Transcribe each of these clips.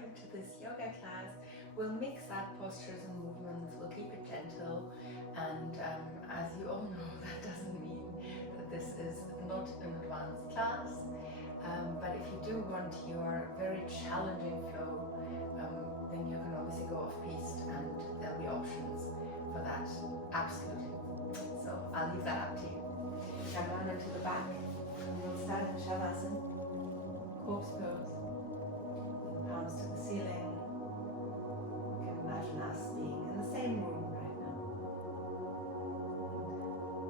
welcome to this yoga class. We'll mix up postures and movements, we'll keep it gentle, and as you all know, that doesn't mean that this is not an advanced class, but if you do want your very challenging flow, then you can obviously go off-piste and there'll be options for that, absolutely. So I'll leave that up to you. Come down into the back, and we'll start in Shavasana, corpse pose. Palms to the ceiling. You can imagine us being in the same room right now,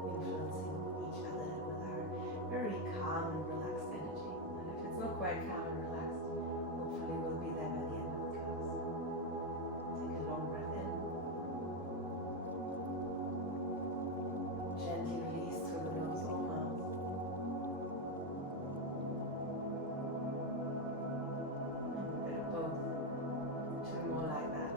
influencing each other with our very calm and relaxed energy. And if it's not quite calm and relaxed, hopefully we'll be there by the end of the class. Take a long breath in. Gently release through the nose or mouth. More like that.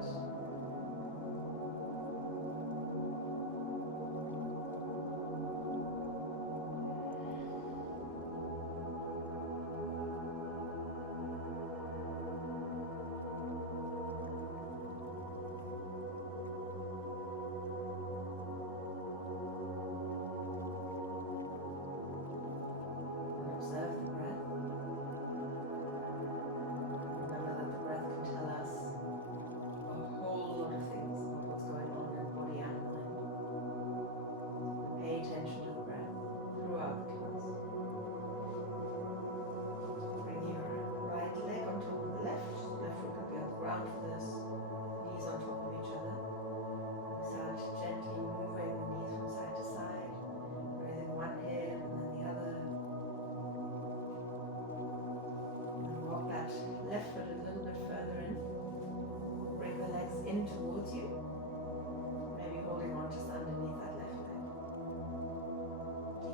And observe the breath. Remember that the breath can tell us a whole lot of things about what's going on in body and mind. Pay attention to the breath throughout the class. Bring your right leg on top of the left. Left foot can be on the ground for this. Knees on top of each other. Start gently moving the knees from side to side. Breathing one in and then the other. And walk that left foot a little bit further in. Bring the legs in towards you, maybe holding on just underneath that left leg.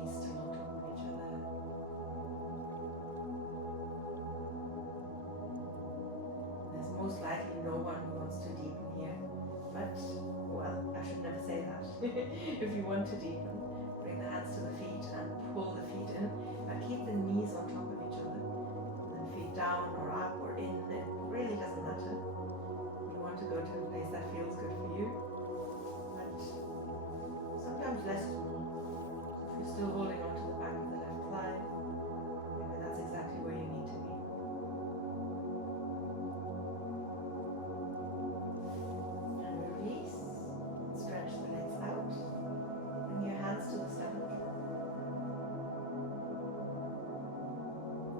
Knees still on top of each other. There's most likely no one who wants to deepen here, but, well, I should never say that. If you want to deepen, bring the hands to the feet and pull the feet in, but keep the knees on top of each other. And then feet down or up or in, it really doesn't matter. To go to a place that feels good for you, but sometimes less is more. So if you're still holding on to the back of the left thigh, maybe that's exactly where you need to be. And release, stretch the legs out, bring your hands to the stomach.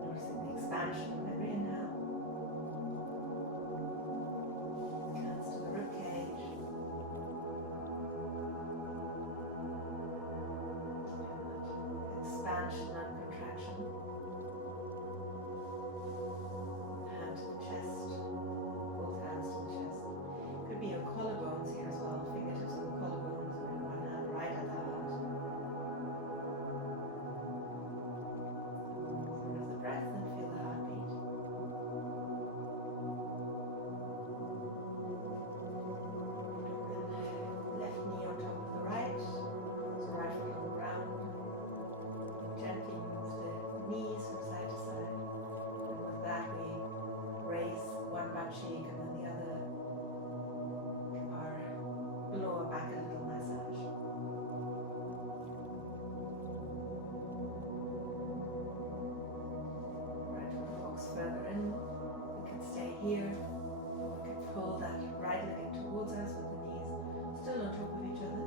Noticing the expansion of every inhale. Expansion and contraction. Hand to the chest, both hands to the chest. Could be your collarbones here as well, fingertips on the collarbones, or one hand right at the heart. Movement of the breath and feel the heartbeat. Left knee on top of the right, so right foot on the ground. Gently move the knees from side to side, and with that we raise one butt cheek and then the other, give our lower back a little massage. Right foot walks further in, we can stay here, or we can pull that right leg in towards us with the knees still on top of each other.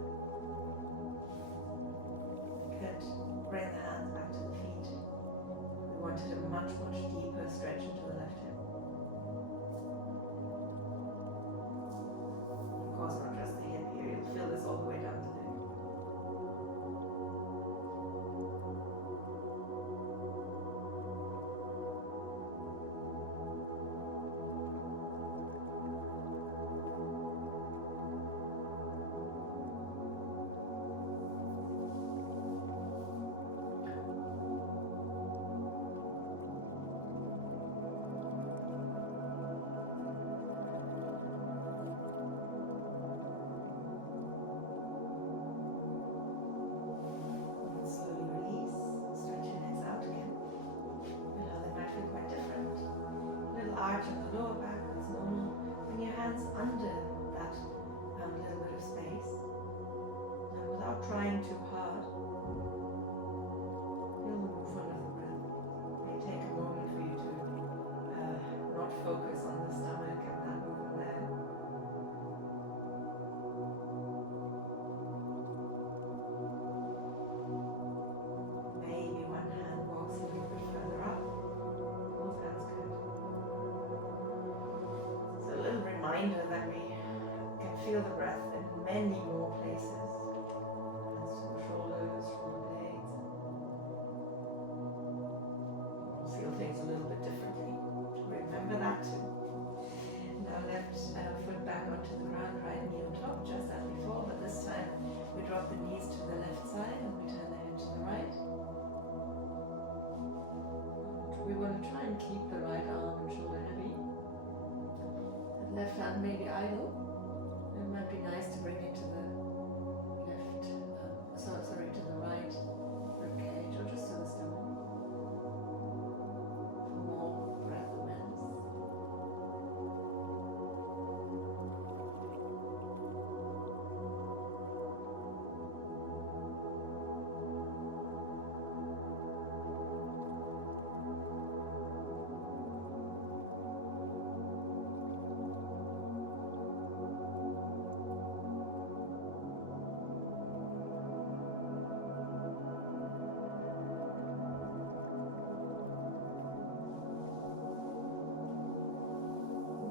Good. Bring the hands back to the feet. We wanted a much deeper stretch into the left hip. Of course, not just the hip here, you'll feel this all the way down the leg. arch of the lower back, it's hands under that little bit of space. And without trying too hard, feel the movement of the breath. It may take a moment for you to not focus on the stomach and that movement there. Maybe one hand walks a little bit further up. Both hands good. So a little reminder that we can feel the breath in many more places. Hands to the shoulders, from the legs. We'll feel things a little bit differently. Remember that too. Now left foot back onto the ground, right knee on top, just as before, but this time we drop the knees to the left side and we turn the head to the right. And we want to try and keep the right arm and shoulder heavy. The left hand may be idle. It might be nice to bring it to the left, to the right rib cage or just to the stomach for more breath awareness.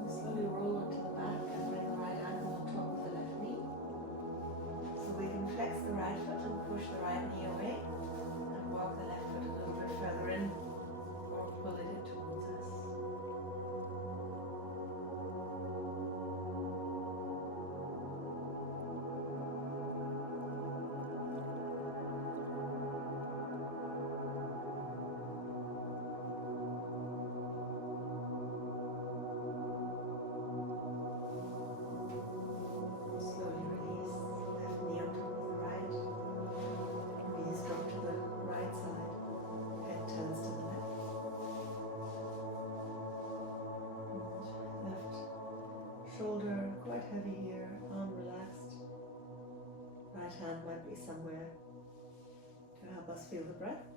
Slowly roll onto the back and bring the right ankle on top of the left knee. So we can flex the right foot and push the right knee away and walk the left foot a little bit further in or pull it in towards us. Slowly release, left knee on top of the right, knees drop to the right side, head turns to the left. And left shoulder quite heavy here, arm relaxed. Right hand might be somewhere to help us feel the breath.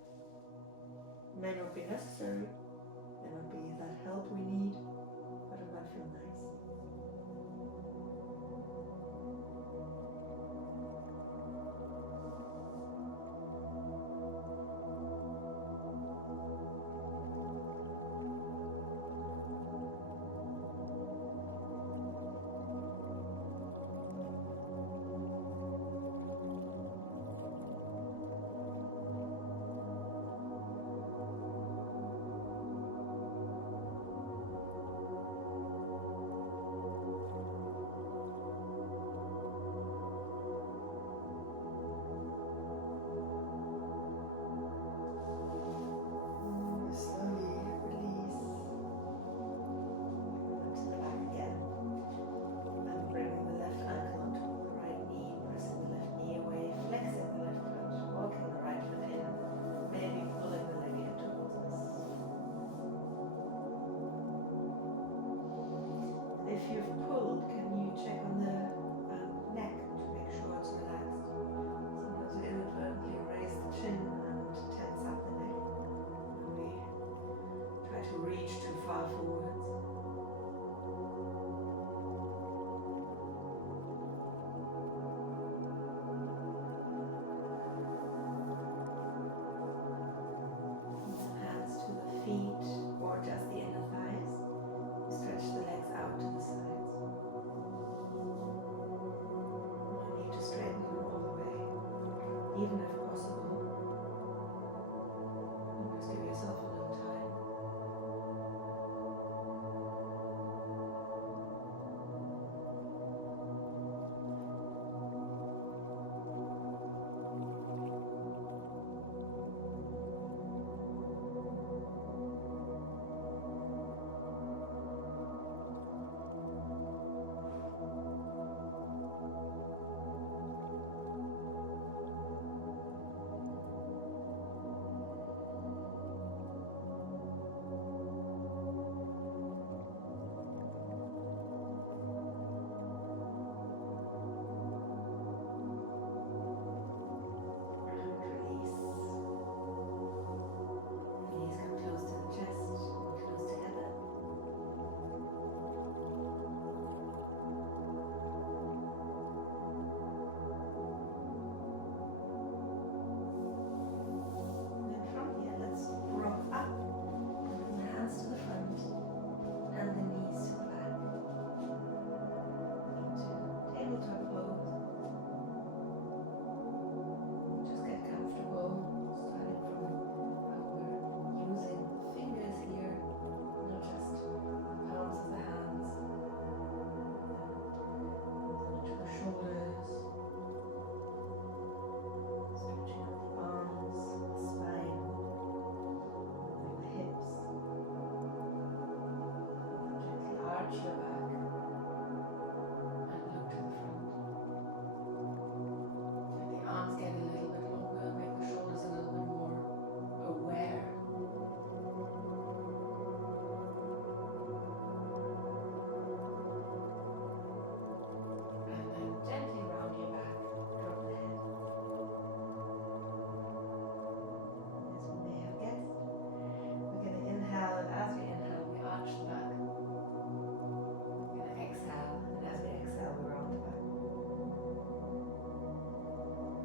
May not be necessary, may not be that help we need, but it might feel nice. Slowly release. Onto the back again. And bringing the left ankle on top of the right knee, pressing the left knee away, flexing the left foot, walking the right foot in, maybe pulling the leg in towards us. And if you've pulled, can you check on the neck to make sure it's relaxed? Sometimes we inadvertently raise the chin and tense up the neck. And we try to reach too far forwards. Hands to the feet or just the inner thighs. Stretch the legs out to the sides. arch your back and look to the front. Let the arms get a little bit longer, make the shoulders a little bit more aware. And then gently round your back, drop the head. As we may have guessed, we're going to inhale, and as we inhale, we arch the back. We're going to exhale, and as we exhale, we round the back.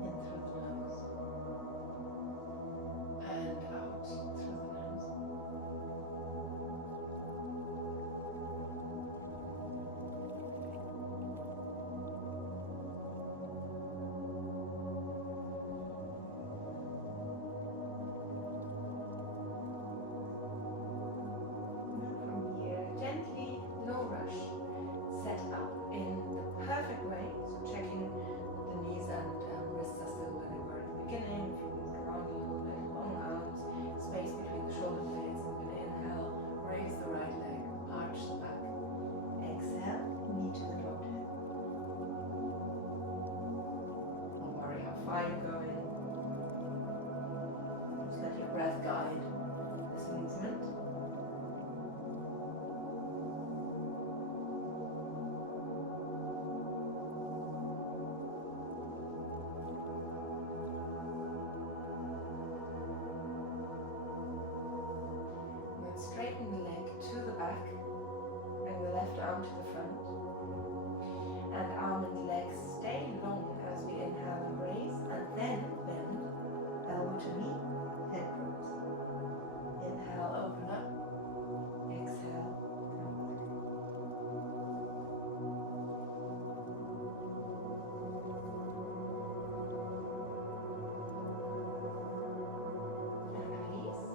In through the nose. And out through the nose. And from here, gently, no rush, set up in the perfect way. So checking that the knees and wrists are still where they were at the beginning. If you moved around a little bit, long arms, space between the shoulder blades. I'm going to inhale, raise the right leg, arch the back. Exhale, knee to the dropped head. Don't worry how far you're going. Just let your breath guide this movement. Then straighten the leg to the back, bring the left arm to the front, and arm and leg stay long as we inhale and raise, and then bend, elbow to knee, head drops. Inhale, open up, exhale, come back. And release.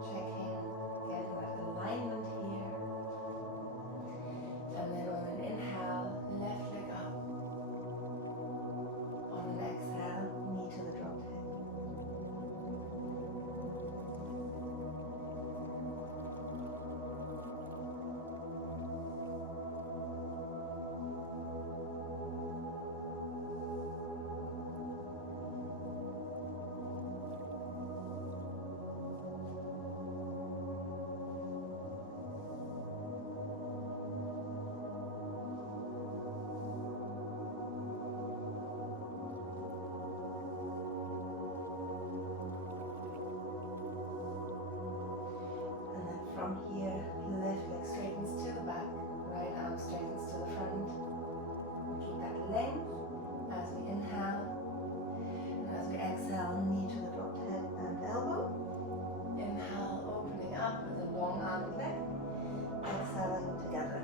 Checking, getting that alignment here. And then on an inhale, left leg up. On an exhale, knee to the dropped head. And then from here, left leg straightens to the back, right arm straightens to the front. Keep that length as we inhale, and as we exhale, knee to the dropped head and elbow. Inhale, opening up with a long armed leg, exhaling together.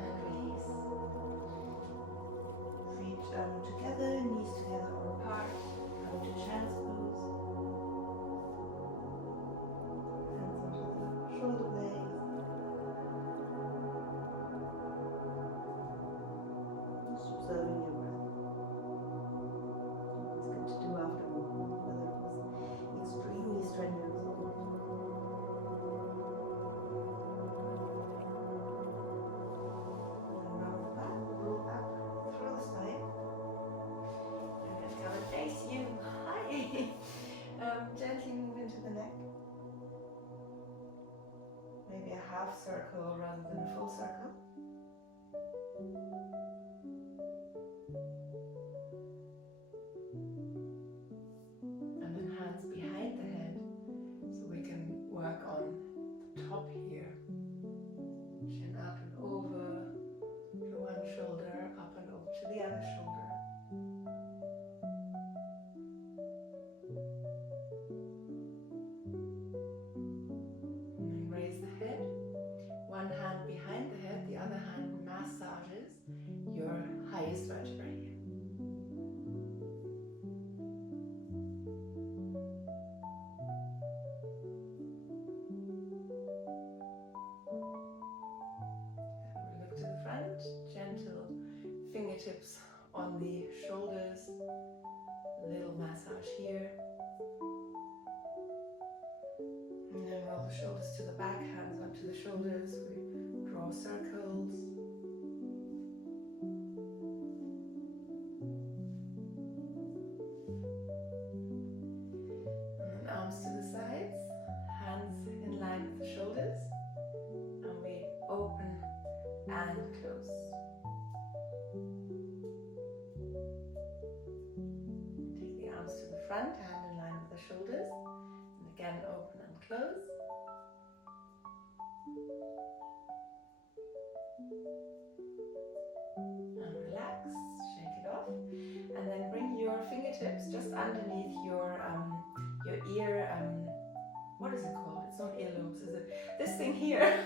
And release. Feet together, knees together or apart. Come to child's pose. Hands onto the shoulder blades. Just observing your breath. It's good to do after movement, whether it was extremely strenuous or not. And round the back, roll up through the spine. And then come and face you. Hi! Gently move into the neck. Maybe a half circle rather than a full circle. And then hands behind the head, so we can work on the top here. Chin up and over to one shoulder, up and over to the other shoulder. And then raise the head. One hand behind the head, the other hand massages fingertips on the shoulders, little massage here. And then roll the shoulders to the back, hands up to the shoulders. We draw circles. And then arms to the sides, hands in line with the shoulders. And we open and close. Take the arms to the front, hand in line with the shoulders. And again, open and close. And relax, shake it off. And then bring your fingertips just underneath your ear, what is it called? It's not earlobes, is it? This thing here.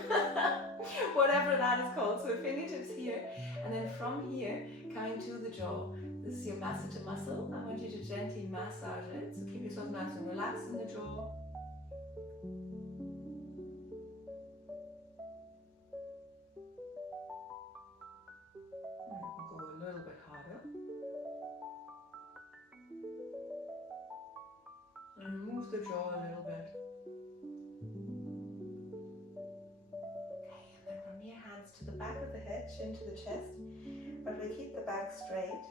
Whatever that is called. So fingertips here. And then from here, coming to the jaw. This is your masseter muscle. I want you to gently massage it. So keep yourself nice and relaxed in the jaw. Go a little bit harder. And move the jaw a little bit. Okay, and then from here, hands to the back of the head, chin to the chest. But we keep the back straight.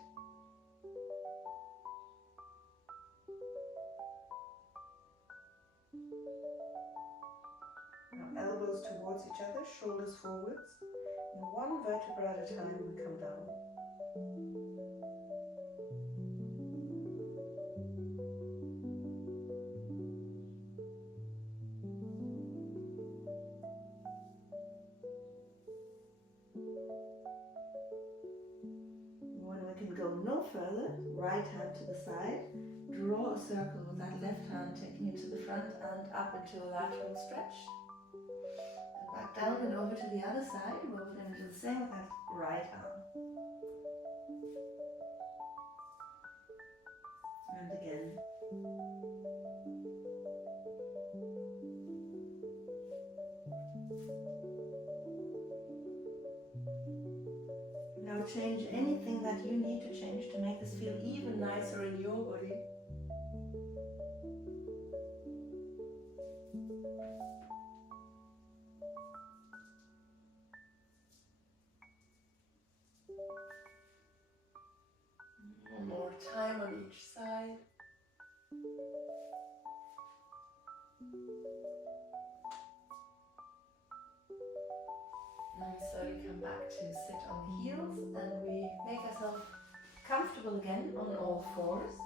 Now elbows towards each other, shoulders forwards. And one vertebra at a time, we come down. When we can go no further, right hand to the side, draw a circle with that left hand, taking it to the front and up into a lateral stretch. And back down and over to the other side, both into the same with that right arm. And again. Now change anything that you need to change to make this feel even nicer in your body. One more time on each side. Now we slowly come back to sit on the heels and we make ourselves comfortable again on all fours.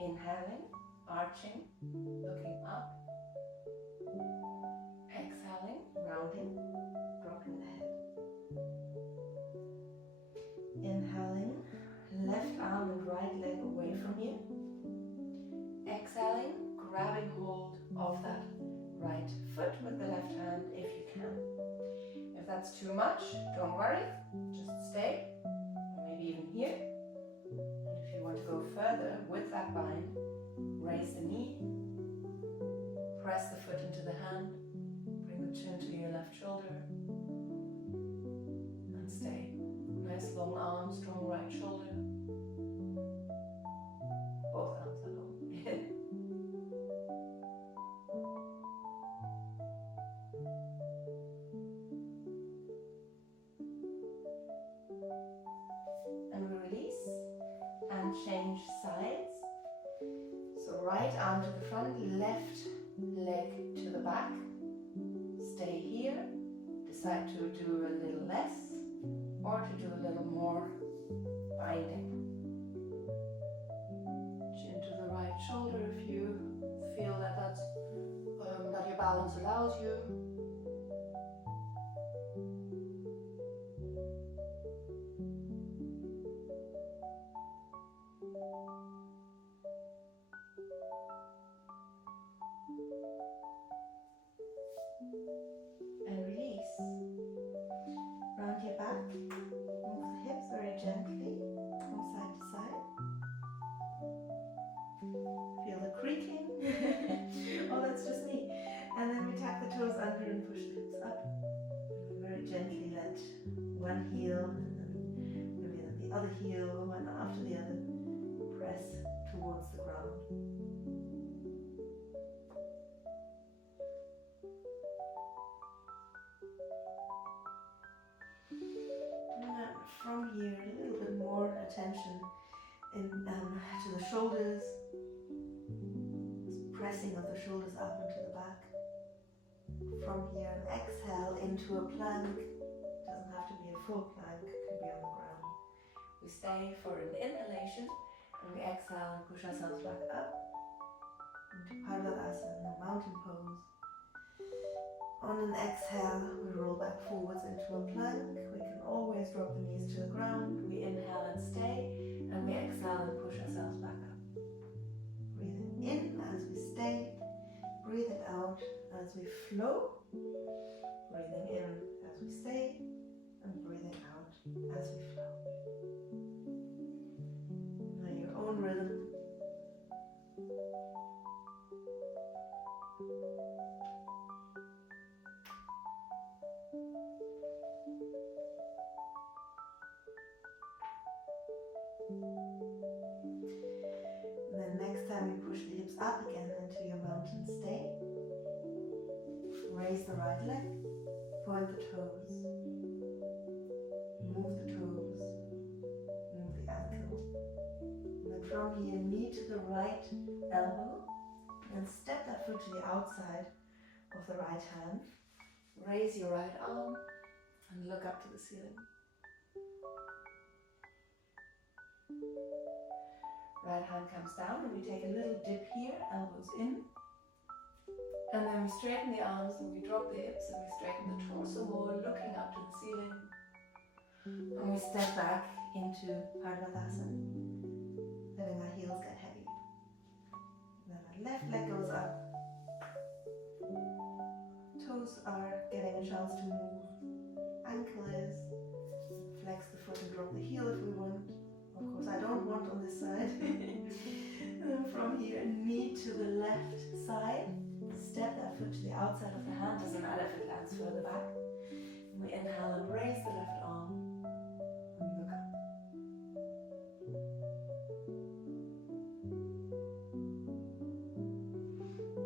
Inhaling, arching, looking up. Exhaling, rounding, dropping the head. Inhaling, left arm and right leg away from you. Exhaling, grabbing hold of that right foot with the left hand if you can. If that's too much, don't worry, just stay, or maybe even here. And if you want to go further with that bind, raise the knee, press the foot into the hand, bring the chin to your left shoulder, and stay. Nice long arm, strong right shoulder. Both arms are long. And we release and change sides. So right arm to the front, left leg to the back. Stay here. Decide to do a little less or to do a little more binding. Chin to the right shoulder if you feel that that your balance allows you. And release. Round your back. Move the hips very gently from side to side. Feel the creaking. Oh, that's just me. And then we tap the toes under other heel, one after the other, press towards the ground. And then from here, a little bit more attention to the shoulders, pressing of the shoulders up into the back. From here, exhale into a plank. It doesn't have to be a full plank, it could be on the ground. We stay for an inhalation and we exhale and push ourselves back up into Pathak, mountain pose. On an exhale, we roll back forwards into a plank. We can always drop the knees to the ground. We inhale and stay, and we exhale and push ourselves back up. Breathing in as we stay, breathing out as we flow, breathing in as we stay, and breathing out as we flow. Now your own rhythm. Then next time you push the hips up again into your mountain stay. Raise the right leg, point the toes, move the toes, move the ankle. And then from here, knee to the right elbow, and step that foot to the outside of the right hand. Raise your right arm and look up to the ceiling. Right hand comes down and we take a little dip here, elbows in. And then we straighten the arms and we drop the hips and we straighten the torso more, looking up to the ceiling. And we step back into Bharmanasana, letting our heels get heavy. And then our left leg goes up. Toes are getting a chance to move. Ankle is. Flex the foot and drop the heel if we want. Of course, I don't want on this side. And from here, knee to the left side. Step that foot to the outside of the hand. Doesn't matter if it lands further back. And we inhale and raise the left arm. And look up.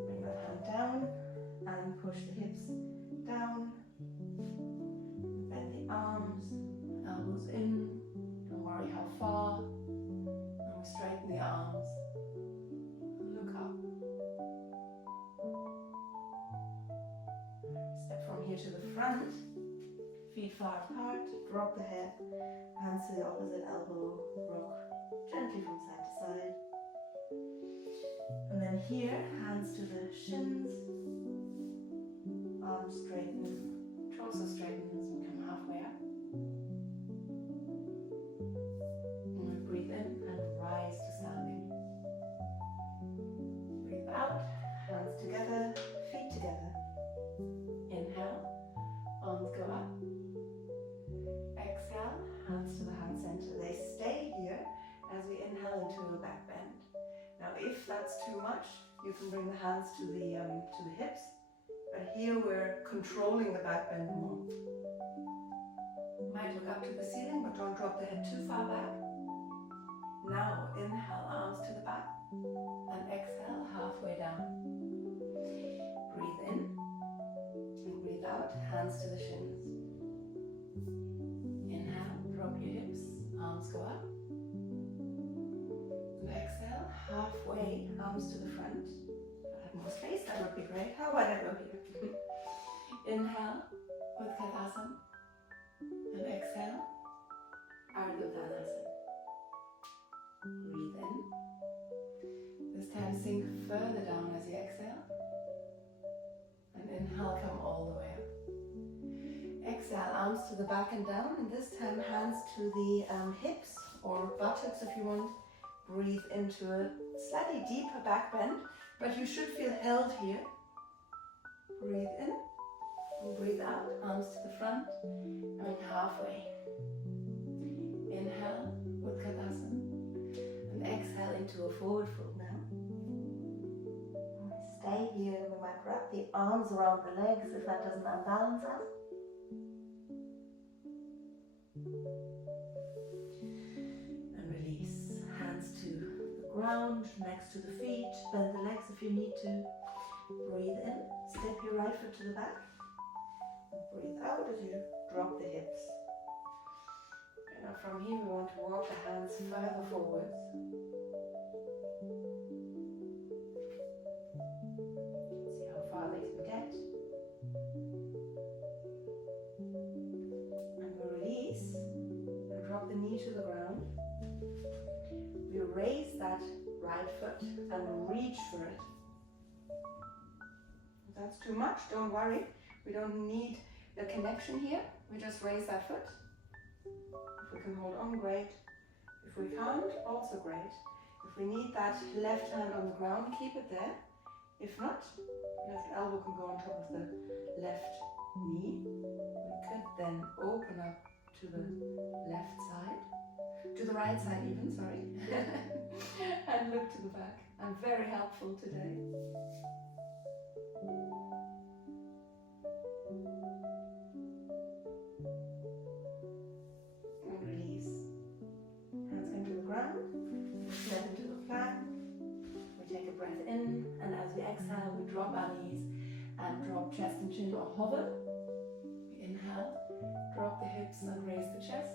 Bring that hand down and push the hips down. Bend the arms, elbows in. Don't worry how far. And we straighten the arms. Look up. Step from here to the front. Feet far apart. Drop the head. Hands to the opposite elbow. Rock gently from side to side. And then here, hands to the shins. Arms straighten. Torso straightens. We come halfway up. And we breathe in and rise to standing. Breathe out. Hands together. Feet together. Inhale. Arms go up. Exhale. Hands to the hand center. They stay here as we inhale into a back bend. Now, if that's too much, you can bring the hands to the hips. But here we're controlling the back bend more. Might look up to the ceiling, but don't drop the head too far back. Now inhale, arms to the back, and exhale, halfway down. Breathe in, and breathe out, hands to the shins. Inhale, drop your hips, arms go up. And exhale, halfway, arms to the front. More space, that would be great. How about I go here? Inhale, Utkatasana, and exhale, Ardha. Breathe in. This time sink further down as you exhale, and inhale, come all the way up. Exhale, arms to the back and down, and this time hands to the hips or buttocks if you want. Breathe into a slightly deeper back bend. But you should feel held here. Breathe in, and breathe out, arms to the front, and halfway. Inhale, Utkatasana, and exhale into a forward fold now. And we stay here, we might wrap the arms around the legs if that doesn't unbalance us. ground, next to the feet. Bend the legs if you need to. Breathe in, step your right foot to the back. Breathe out as you drop the hips. Now from here we want to walk the hands further forwards. See how far they can get. And we release and drop the knee to the ground. We raise that right foot and reach for it. If that's too much, don't worry. We don't need a connection here. We just raise that foot. If we can hold on, great. If we can't, also great. If we need that left hand on the ground, keep it there. If not, left elbow can go on top of the left knee. We could then open up to the left side, to the right side even, sorry, and look to the back. I'm very helpful today. And release. Hands into the ground. We step into the plank. We take a breath in, and as we exhale, we drop our knees and drop chest and chin or hover. We inhale, drop the hips and raise the chest.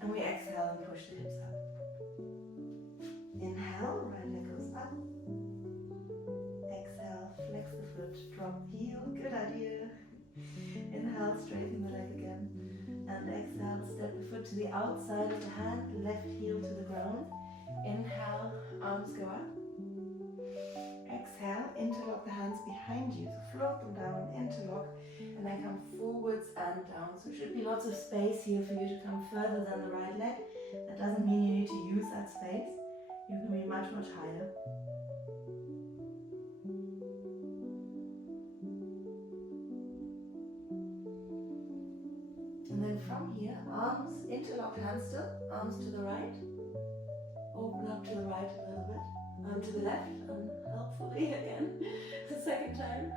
And we exhale and push the hips up. Inhale, right leg goes up. Exhale, flex the foot, drop the heel, good idea. Inhale, straighten the leg again. And exhale, step the foot to the outside of the hand, left heel to the ground. Inhale, arms go up. Exhale, interlock the hands behind you, so float them down, interlock, and then come forwards and down. So there should be lots of space here for you to come further than the right leg. That doesn't mean you need to use that space. You can be much, much higher. And then from here, arms, interlocked hands still, arms to the right. Open up to the right a little bit. Arm to the left, and helpfully again, the second time.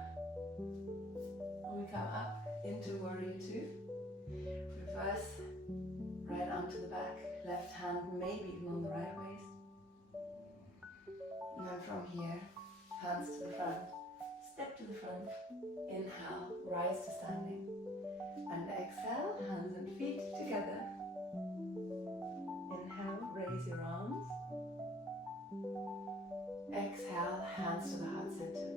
And we come up into warrior two. Reverse, right arm to the back, left hand maybe even on the right waist. And then from here, hands to the front, step to the front, inhale, rise to standing. And exhale, hands and feet together. Inhale, raise your arms. Exhale, hands to the heart center.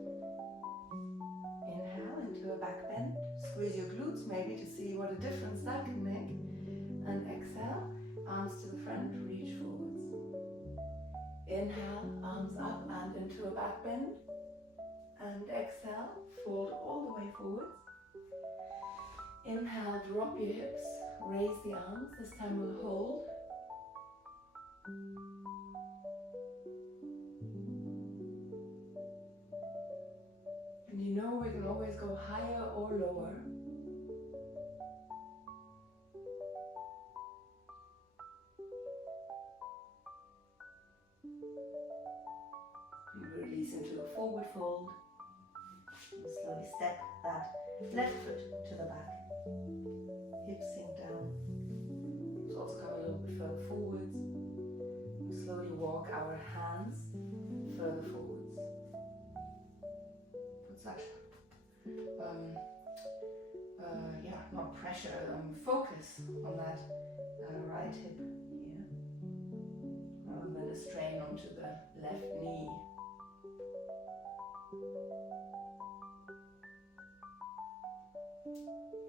Inhale into a back bend. Squeeze your glutes maybe to see what a difference that can make. And exhale, arms to the front, reach forwards. Inhale, arms up and into a back bend. And exhale, fold all the way forwards. Inhale, drop your hips, raise the arms. This time we'll hold. And you know we can always go higher or lower. And release into a forward fold. And slowly step that left foot to the back. Hips sink down. Let's also come a little bit further forwards. And slowly walk our hands further forwards. Put such, not pressure, focus on that right hip here. Rather than a strain onto the left knee.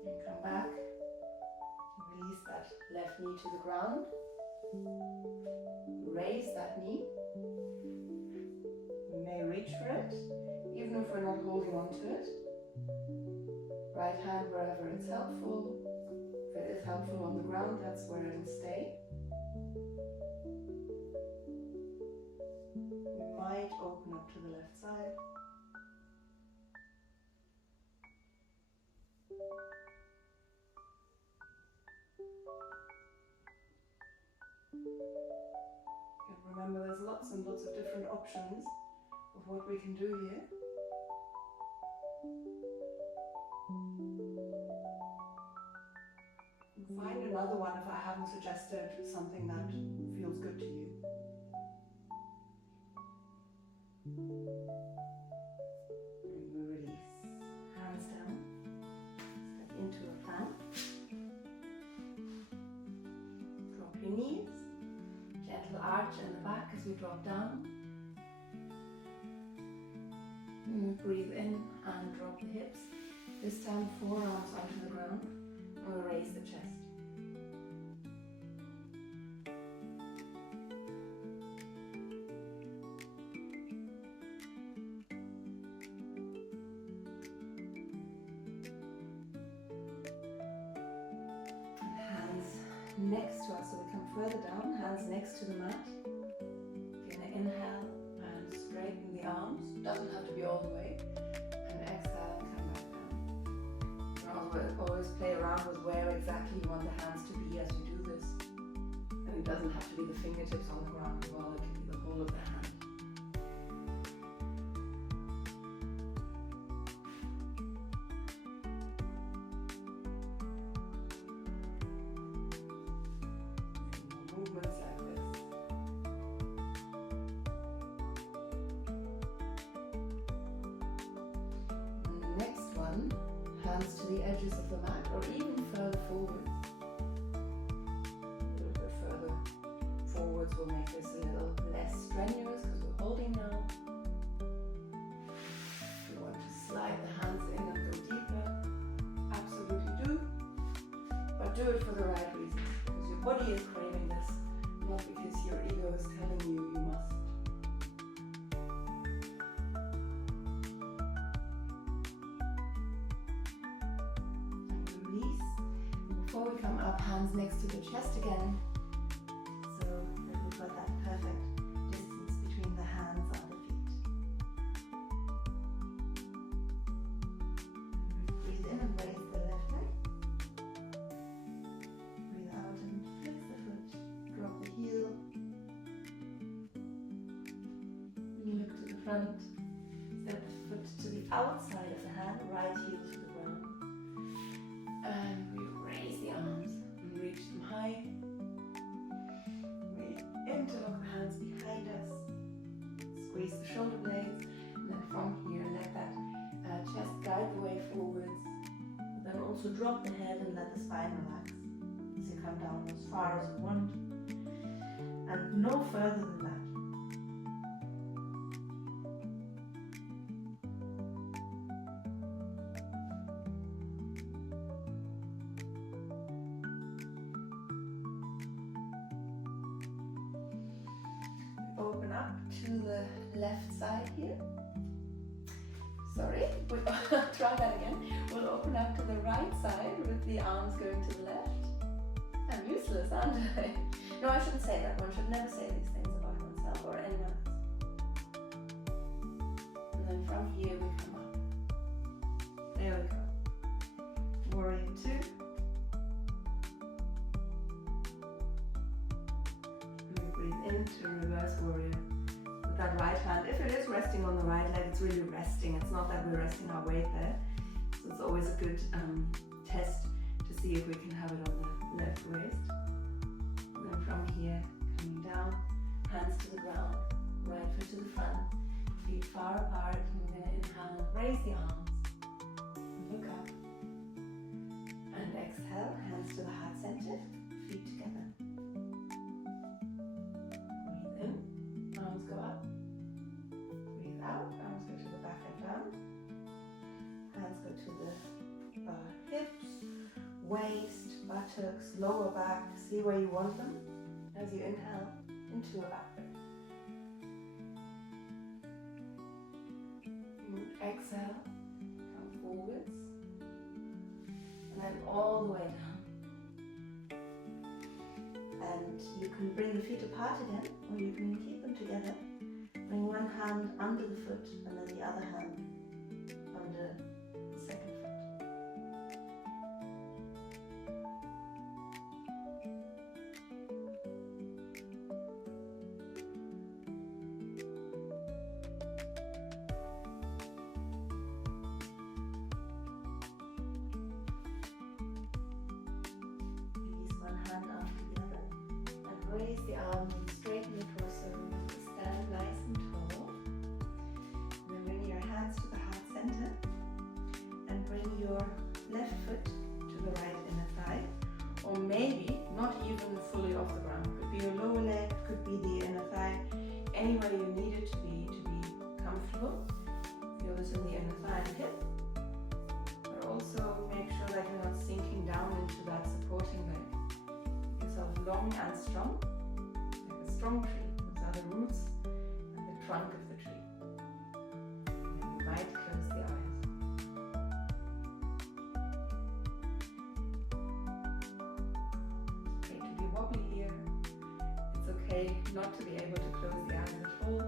And come back, release that left knee to the ground, raise that knee, we may reach for it, even if we're not holding on to it. Right hand wherever it's helpful, if it is helpful on the ground, that's where it'll stay. We might open up to the left side. And remember, there's lots and lots of different options of what we can do here. Find another one if I haven't suggested something that feels good to you. And we release. Hands down. Step into a fan. Drop your knees. Gentle arch in the back as we drop down. And we breathe in and drop the hips. This time forearms onto the ground. And we'll raise the chest. Next to us, so we come further down, hands next to the mat. You're going to inhale and straighten the arms, doesn't have to be all the way, and exhale and come back down. And always play around with where exactly you want the hands to be as you do this. And it doesn't have to be the fingertips on the ground as well, it can be the whole of the hand. Hands to the edges of the mat or even further forwards. A little bit further forwards will make this a little less strenuous because we're holding now. If you want to slide the hands in and go deeper, absolutely do. But do it for the right reasons, because your body is craving this, not because your ego is telling you you must. Before we come up, hands next to the chest again, so that we've got that perfect distance between the hands and the feet. Breathe in and raise the left leg. Breathe out and flex the foot, drop the heel. You look to the front, step the foot to the outside of the hand, right heel to the ground. And we raise the arms and reach them high. We interlock the hands behind us. Squeeze the shoulder blades. And then from here, let that chest guide the way forwards. But then also drop the head and let the spine relax. As you come down as far as you want. And no further than that. Open up to the left side here. Sorry, we'll try that again. We'll open up to the right side with the arms going to the left. I'm useless, aren't I? No, I shouldn't say that. One should never say these things about oneself or anyone else. And then from here we come up. There we go. Warrior 2. Into reverse warrior with that right hand. If it is resting on the right leg, it's really resting. It's not that we're resting our weight there. So it's always a good test to see if we can have it on the left waist. And then from here, coming down, hands to the ground, right foot to the front, feet far apart. And we're going to inhale, raise the arms, look up, and exhale, hands to the heart center, feet together. Arms go up, breathe out, arms go to the back and down, hands go to the hips, waist, buttocks, lower back, see where you want them as you inhale into a backbend. Exhale, come forwards, and then all the way down. And you can bring the feet apart again, or you can keep them together. Bring one hand under the foot and then the other hand under the second foot. Release one hand after the other. Raise the arms and straighten the torso. Stand nice and tall. your left foot to the right inner thigh, or maybe not even fully off the ground. Could be your lower leg, could be the inner thigh, anywhere you need it to be comfortable. Feel this in the inner thigh and hip, but also make sure that you're not sinking down into that supporting leg. Make yourself long and strong, like a strong tree. Those are the roots and the trunk of the tree. And you might close the eyes. It's okay to be wobbly here. It's okay not to be able to close the eyes at all.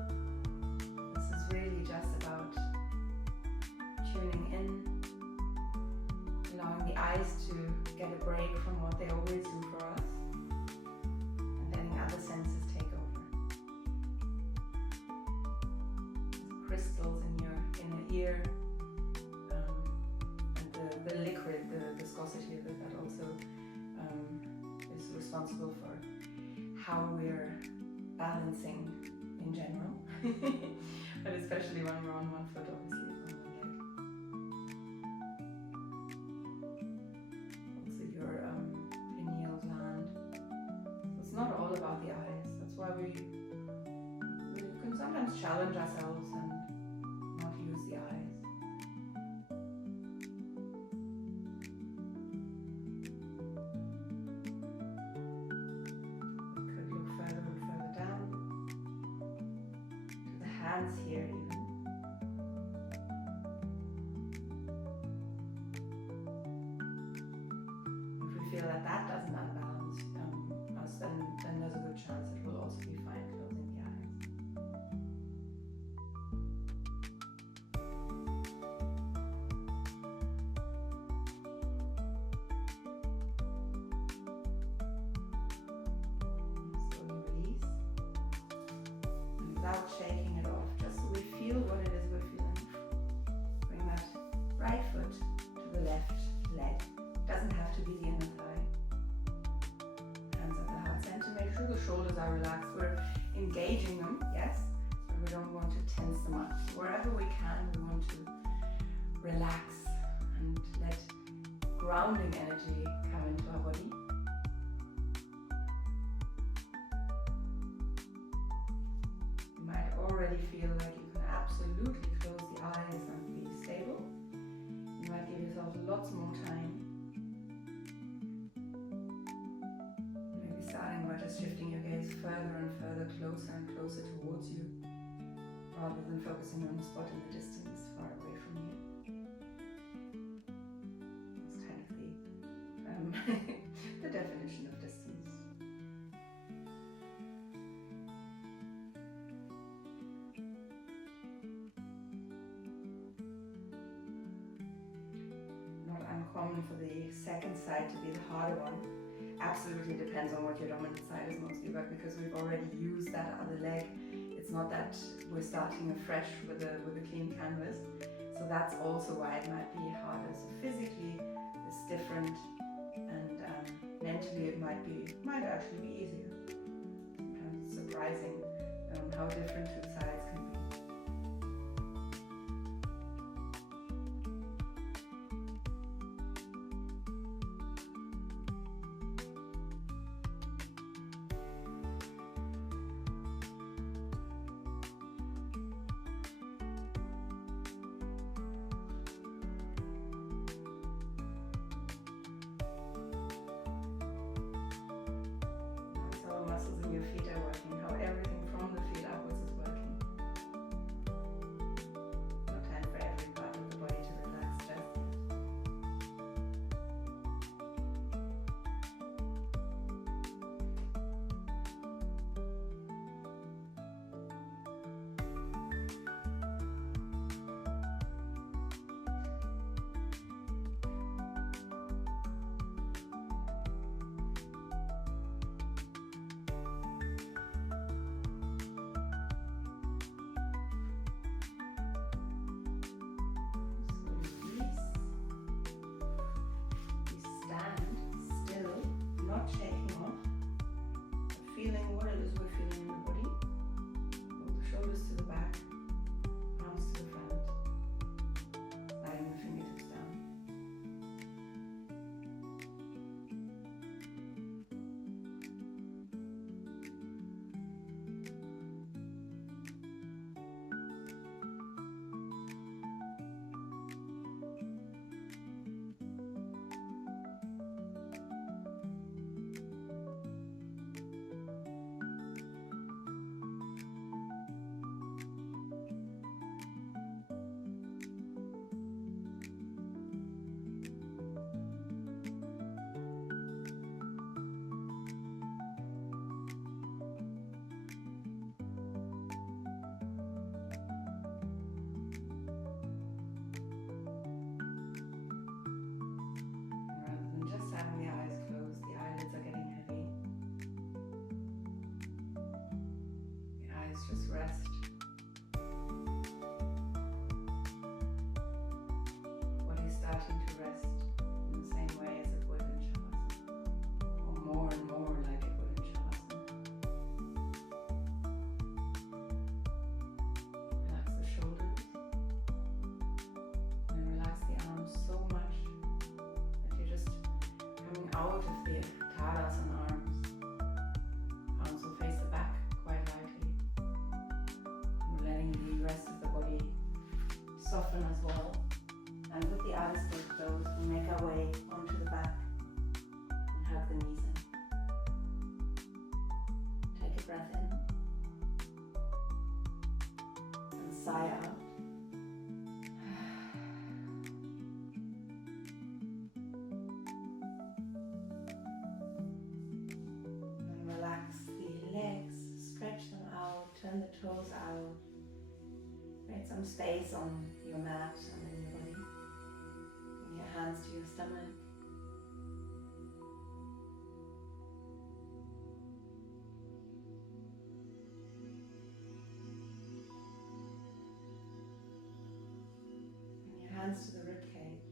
This is really just about tuning in, allowing the eyes to get a break from what they always do for us, and letting other senses take over. There's crystals in your inner ear, and the liquid, the viscosity of it, that also is responsible for how we're balancing in general, but especially when we're on one foot, obviously, on one leg. Also your pineal gland. So it's not all about the eyes. That's why we can sometimes challenge ourselves and not use the eyes. Hands here even. If we feel that that doesn't unbalance us, then there's a good chance it will also be fine closing the eyes. Slowly release. And without shaking it off, just so we feel what it is we're feeling. Bring that right foot to the left leg. Doesn't have to be the inner thigh. Hands at the heart center. Make sure the shoulders are relaxed. We're engaging them, yes, but we don't want to tense them up. So wherever we can, we want to relax and let grounding energy come into our body. You might already feel like you can absolutely close the eyes and be stable. You might give yourself lots more time. Maybe starting by just shifting your gaze further and further, closer and closer towards you, rather than focusing on a spot in the distance far away from you. It's kind of the definition of distance. Not uncommon for the second side to be the harder one. Absolutely depends on what your dominant side is mostly, but because we've already used that other leg, it's not that we're starting afresh with a clean canvas. So that's also why it might be harder. So physically it's different, and mentally it might actually be easier. Sometimes it's surprising how different two sides can be. Muscles in your feet are working, how everything from the feet upwards is working. out of the Tadasana arms. Arms will face the back quite lightly. And letting the rest of the body soften as well. And with the eyes still closed, we make our way onto the back and hug the knees in. Take a breath in and sigh out. And relax the legs, stretch them out, turn the toes out. Create some space on your mat and in your body. Bring your hands to your stomach. Bring your hands to the rib cage.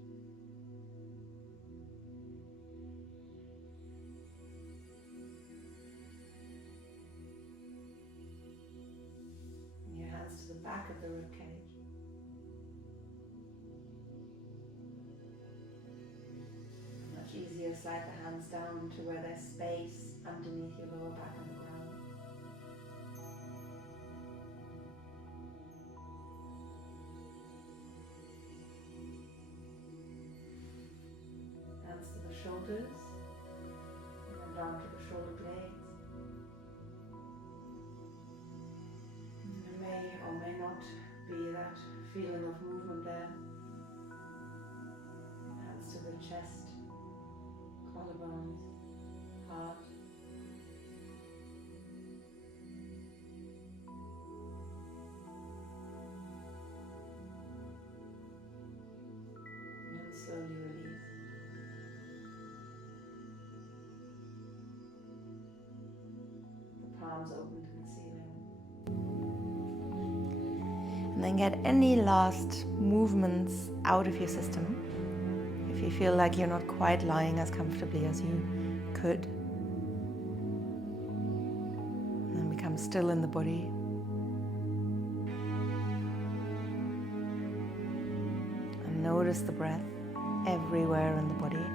Bring your hands to the back of the rib cage. Easier, slide the hands down to where there's space underneath your lower back on the ground. Hands to the shoulders, and then down to the shoulder blades. There may or may not be that feeling of movement there. Hands to the chest. Collarbones, heart, and then slowly release. The palms open to the ceiling. And then get any last movements out of your system. If you feel like you're not quite lying as comfortably as you could, and then become still in the body. And notice the breath everywhere in the body.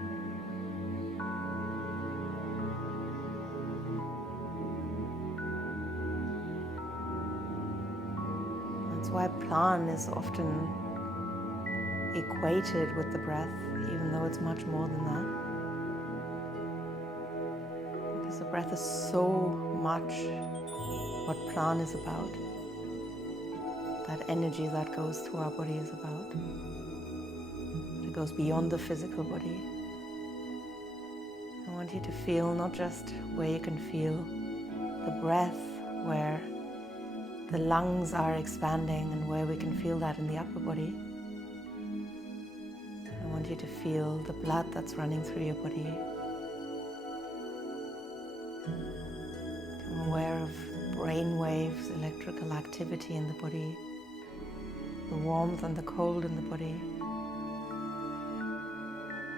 That's why plan is often equated with the breath, even though it's much more than that. Because the breath is so much what plan is about. That energy that goes through our body is about. It goes beyond the physical body. I want you to feel not just where you can feel the breath, where the lungs are expanding and where we can feel that in the upper body. I want you to feel the blood that's running through your body. Become aware of brain waves, electrical activity in the body, the warmth and the cold in the body.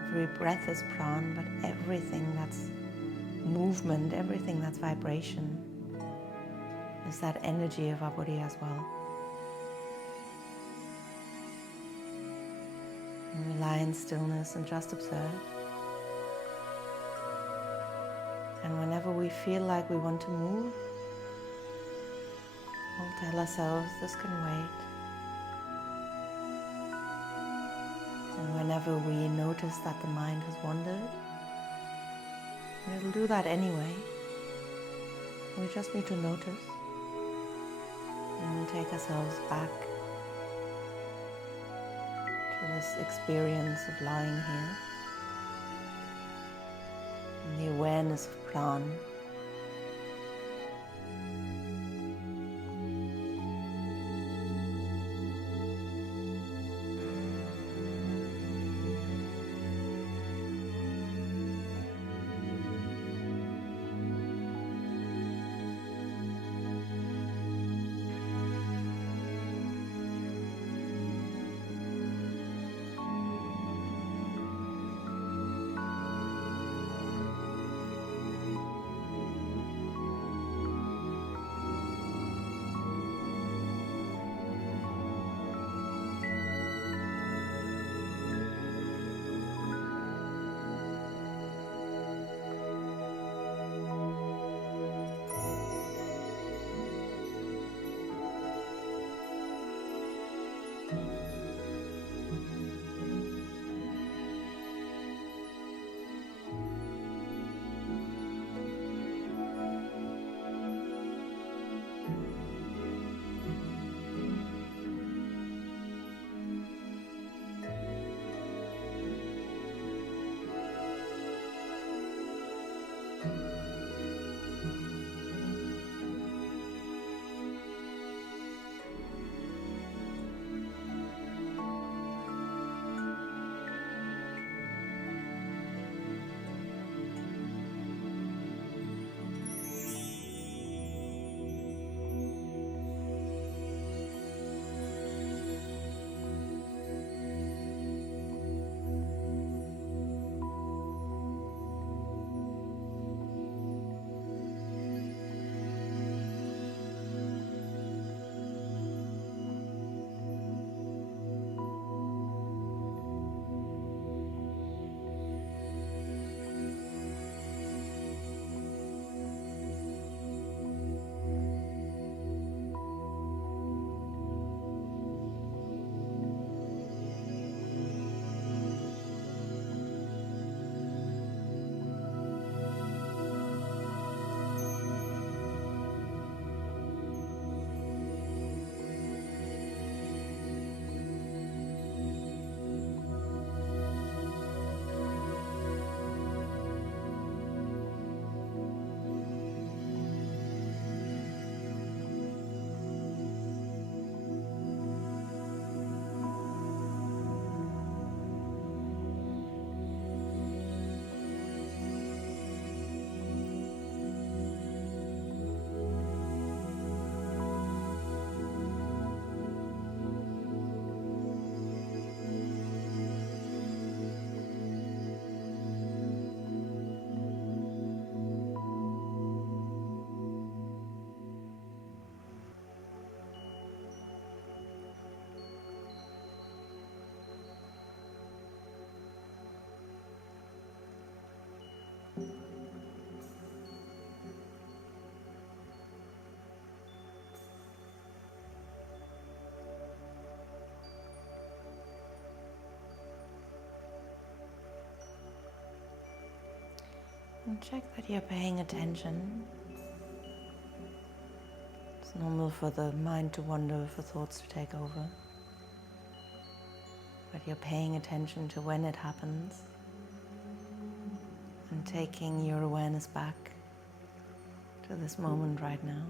Every breath is prana, but everything that's movement, everything that's vibration is that energy of our body as well. And we lie in stillness and just observe. And whenever we feel like we want to move, we'll tell ourselves this can wait. And whenever we notice that the mind has wandered, and it'll do that anyway, we just need to notice. And we'll take ourselves back to this experience of lying here and the awareness of prana. And check that you're paying attention. It's normal for the mind to wander, for thoughts to take over. But you're paying attention to when it happens and taking your awareness back to this moment right now.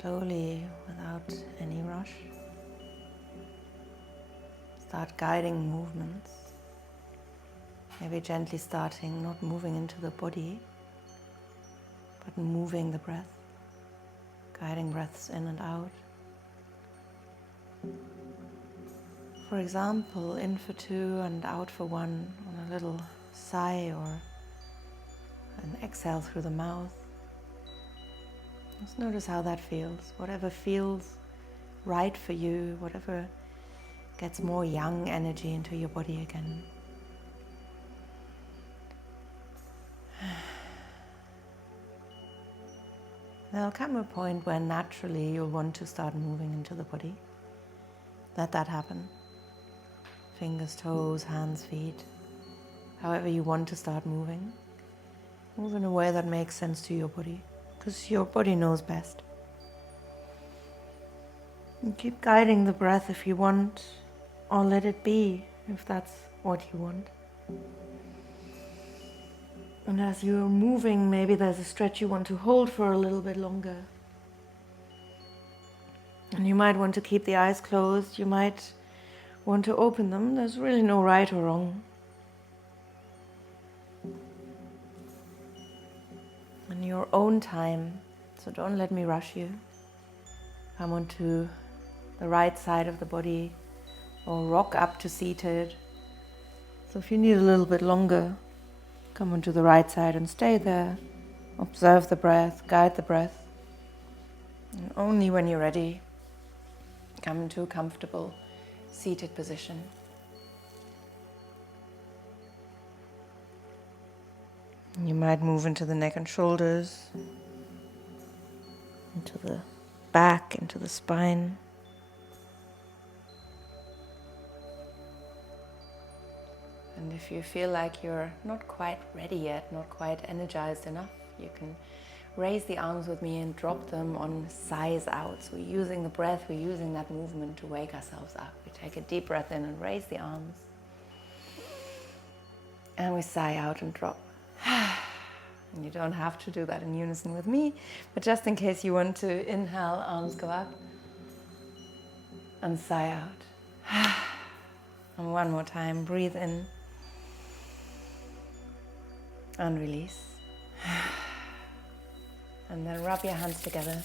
Slowly, without any rush, start guiding movements. Maybe gently starting, not moving into the body, but moving the breath, guiding breaths in and out. For example, in for 2 and out for 1 on a little sigh or an exhale through the mouth. Just notice how that feels. Whatever feels right for you, whatever gets more yang energy into your body again. There'll come a point where naturally you'll want to start moving into the body. Let that happen. Fingers, toes, hands, feet. However you want to start moving. Move in a way that makes sense to your body, because your body knows best. And keep guiding the breath if you want, or let it be if that's what you want. And as you're moving, maybe there's a stretch you want to hold for a little bit longer. And you might want to keep the eyes closed, you might want to open them. There's really no right or wrong. In your own time, so don't let me rush you. Come onto the right side of the body or rock up to seated. So if you need a little bit longer, come onto the right side and stay there. Observe the breath, guide the breath. And only when you're ready, come into a comfortable seated position. You might move into the neck and shoulders, into the back, into the spine. And if you feel like you're not quite ready yet, not quite energized enough, you can raise the arms with me and drop them on sighs out. So we're using the breath, we're using that movement to wake ourselves up. We take a deep breath in and raise the arms. And we sigh out and drop. And you don't have to do that in unison with me, but just in case you want to inhale, arms go up and sigh out. And one more time, breathe in and release. And then rub your hands together.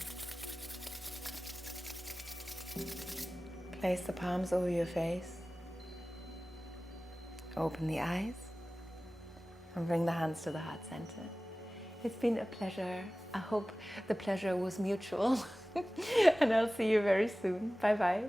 Place the palms over your face. Open the eyes and bring the hands to the heart center. It's been a pleasure. I hope the pleasure was mutual. And I'll see you very soon. Bye bye.